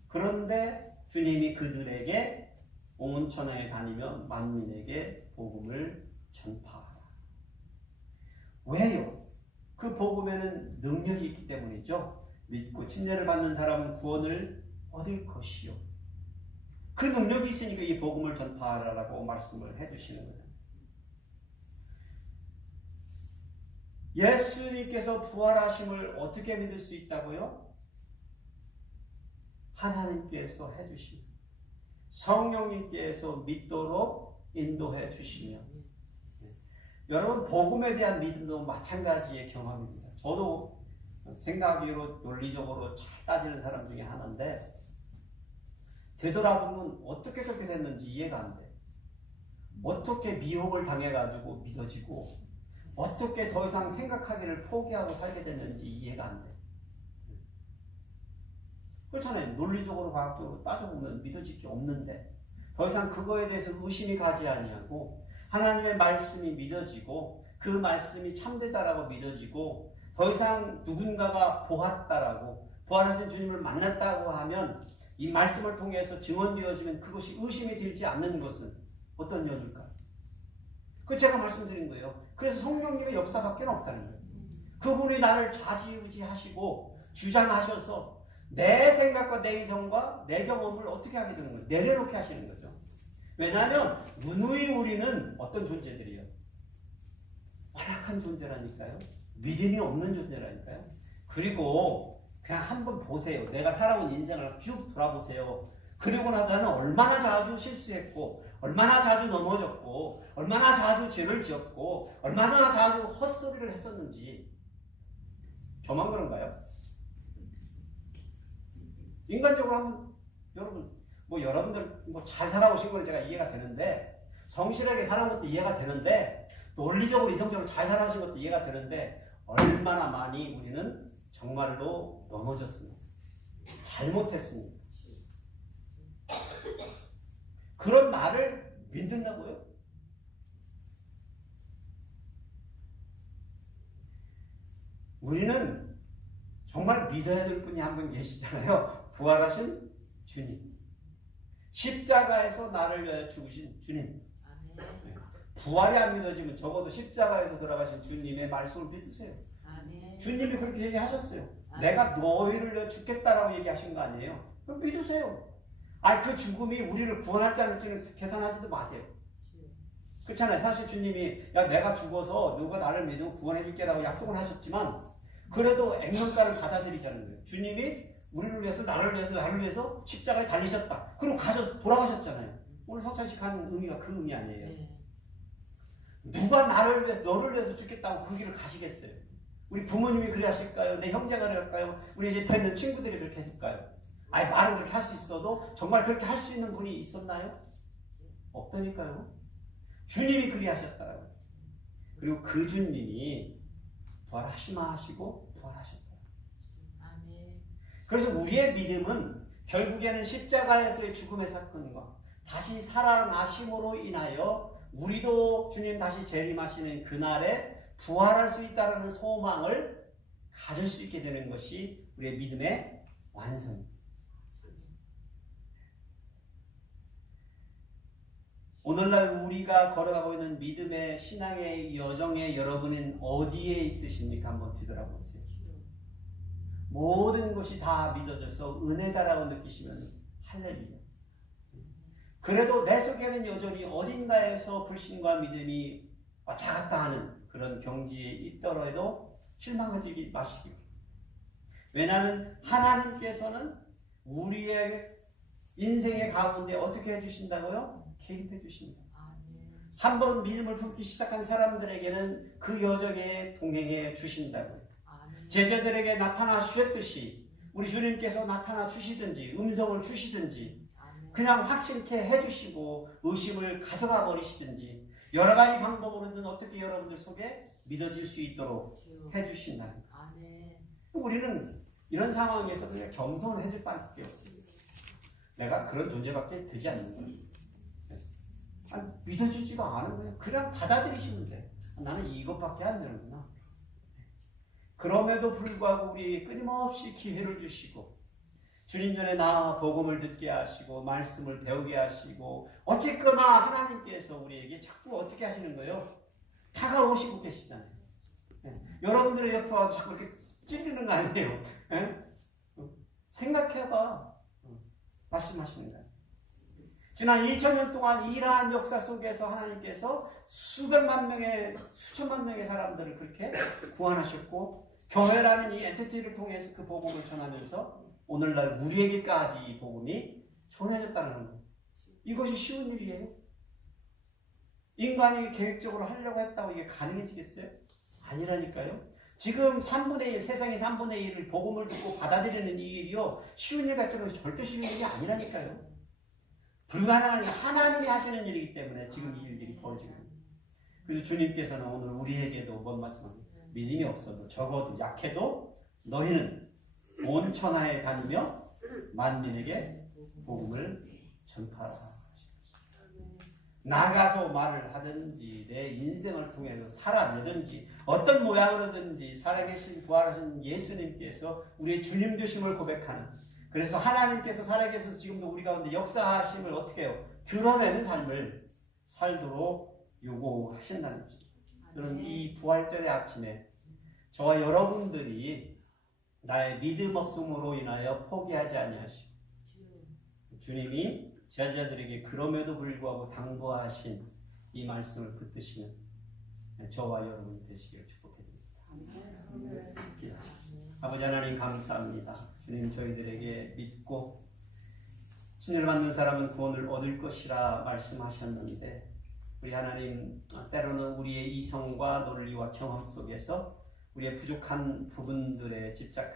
그런데 주님이 그들에게 온 천하에 다니며 만민에게 복음을 전파하라. 왜요? 그 복음에는 능력이 있기 때문이죠. 믿고 침례를 받는 사람은 구원을 얻을 것이요. 그 능력이 있으니까 이 복음을 전파하라라고 말씀을 해주시는 거예요. 예수님께서 부활하심을 어떻게 믿을 수 있다고요? 하나님께서 해주신 성령님께서 믿도록 인도해 주시며 여러분 복음에 대한 믿음도 마찬가지의 경험입니다. 저도 생각으로 논리적으로 잘 따지는 사람 중에 하나인데 되돌아보면 어떻게 그렇게 됐는지 이해가 안 돼. 어떻게 미혹을 당해가지고 믿어지고 어떻게 더 이상 생각하기를 포기하고 살게 됐는지 이해가 안 돼. 그렇잖아요. 논리적으로 과학적으로 따져보면 믿어질 게 없는데 더 이상 그거에 대해서 의심이 가지 아니하고 하나님의 말씀이 믿어지고 그 말씀이 참되다라고 믿어지고 더 이상 누군가가 보았다라고 부활하신 주님을 만났다고 하면 이 말씀을 통해서 증언되어지면 그것이 의심이 들지 않는 것은 어떤 이유일까요? 그 제가 말씀드린 거예요. 그래서 성령님의 역사밖에 없다는 거예요. 그분이 나를 좌지우지하시고 주장하셔서 내 생각과 내 이성과 내 경험을 어떻게 하게 되는 거예요? 내려놓게 하시는 거죠. 왜냐하면 누누이 우리는 어떤 존재들이에요? 완악한 존재라니까요. 믿음이 없는 존재라니까요. 그리고 그냥 한번 보세요. 내가 살아온 인생을 쭉 돌아보세요. 그리고 나서는 얼마나 자주 실수했고 얼마나 자주 넘어졌고 얼마나 자주 죄를 지었고 얼마나 자주 헛소리를 했었는지. 저만 그런가요? 인간적으로 하면 여러분들 잘 살아오신 건 제가 이해가 되는데 성실하게 살아온 것도 이해가 되는데 논리적으로 이성적으로 잘 살아오신 것도 이해가 되는데 얼마나 많이 우리는 정말로 넘어졌습니다. 잘못했습니다. 그런 나를 믿는다고요? 우리는 정말 믿어야 될 분이 한 분 계시잖아요. 부활하신 주님. 십자가에서 나를 위하여 죽으신 주님. 아멘. 부활이 안 믿어지면 적어도 십자가에서 돌아가신 주님의 말씀을 믿으세요. 아멘. 주님이 그렇게 얘기하셨어요. 아멘. 내가 너희를 위하여 죽겠다라고 얘기하신 거 아니에요. 그럼 믿으세요. 아니 그 죽음이 우리를 구원할지 안 할지는 계산하지도 마세요. 그렇잖아요. 사실 주님이 야 내가 죽어서 누가 나를 믿으면 구원해줄게라고 약속을 하셨지만 그래도 액면가를 받아들이자는 거예요. 주님이 우리를 위해서 나를 위해서 십자가에 달리셨다. 그리고 돌아가셨잖아요. 오늘 석찬식 하는 의미가 그 의미 아니에요. 네. 누가 너를 위해서 죽겠다고 그 길을 가시겠어요? 우리 부모님이 그래 하실까요? 내 형제가 그래 할까요? 우리 집에 있는 친구들이 그렇게 해줄까요? 아니 말은 그렇게 할 수 있어도 정말 그렇게 할 수 있는 분이 있었나요? 없다니까요. 주님이 그리 하셨다라고요. 그리고 그 주님이 부활하시마 하시고 부활하셨다. 아멘. 그래서 우리의 믿음은 결국에는 십자가에서의 죽음의 사건과 다시 살아나심으로 인하여 우리도 주님 다시 재림하시는 그날에 부활할 수 있다는 소망을 가질 수 있게 되는 것이 우리의 믿음의 완성입니다. 오늘날 우리가 걸어가고 있는 믿음의 신앙의 여정에 여러분은 어디에 있으십니까? 한번 뒤돌아보세요. 모든 것이 다 믿어져서 은혜다라고 느끼시면 할렐루야. 그래도 내 속에는 여전히 어딘가에서 불신과 믿음이 왔다 갔다 하는 그런 경지에 있더라도 실망하지 마시기 바랍니다. 왜냐하면 하나님께서는 우리의 인생의 가운데 어떻게 해주신다고요? 개입해 주신다. 한 번 믿음을 품기 시작한 사람들에게는 그 여정에 동행해 주신다고요. 제자들에게 나타나 주셨듯이 우리 주님께서 나타나 주시든지 음성을 주시든지 그냥 확신케 해주시고 의심을 가져가 버리시든지 여러 가지 방법으로는 어떻게 여러분들 속에 믿어질 수 있도록 해주신다. 우리는 이런 상황에서 그냥 겸손을 해줄 밖에 없습니다. 내가 그런 존재밖에 되지 않는 거예요. 믿어주지가 않은 거예요. 그냥 받아들이시면 돼. 나는 이것밖에 안 되는구나. 그럼에도 불구하고 우리 끊임없이 기회를 주시고 주님 전에 나와 복음을 듣게 하시고 말씀을 배우게 하시고 어쨌거나 하나님께서 우리에게 자꾸 어떻게 하시는 거예요? 다가오시고 계시잖아요. 여러분들의 옆에 와서 자꾸 이렇게 찔리는 거 아니에요? 생각해봐. 말씀하시는 거예요. 지난 2000년 동안 이러한 역사 속에서 하나님께서 수백만 명의, 수천만 명의 사람들을 그렇게 구원하셨고 교회라는 이 엔티티를 통해서 그 복음을 전하면서 오늘날 우리에게까지 이 복음이 전해졌다는 거예요. 이것이 쉬운 일이에요? 인간이 계획적으로 하려고 했다고 이게 가능해지겠어요? 아니라니까요. 지금 3분의 1, 세상의 3분의 1을 복음을 듣고 받아들이는 이 일이요. 쉬운 일 같지만 절대 쉬운 일이 아니라니까요. 불가능한 하나님이 하시는 일이기 때문에 지금 이 일들이 벌어지는 거예요. 그래서 주님께서는 오늘 우리에게도 뭔 말씀하세요? 믿음이 없어도 적어도 약해도 너희는 온 천하에 다니며 만민에게 복음을 전파하라. 나가서 말을 하든지 내 인생을 통해서 살아내든지 어떤 모양으로든지 살아계신 부활하신 예수님께서 우리의 주님 되심을 고백하는 그래서 하나님께서 살아계셔서 지금도 우리 가운데 역사하심을 어떻게 해요? 드러내는 삶을 살도록 요구하신다는 것입니다. 저는 이 부활절의 아침에 저와 여러분들이 나의 믿음 없음으로 인하여 포기하지 아니하시고 주님이 제자들에게 그럼에도 불구하고 당부하신 이 말씀을 붙드시면 저와 여러분이 되시기를 축복해드립니다. 기도하시겠습니다. 아버지 하나님 감사합니다. 주님 저희들에게 믿고 신뢰를 받는 사람은 구원을 얻을 것이라 말씀하셨는데 우리 하나님 때로는 우리의 이성과 논리와 경험 속에서 우리의 부족한 부분들에 집착하는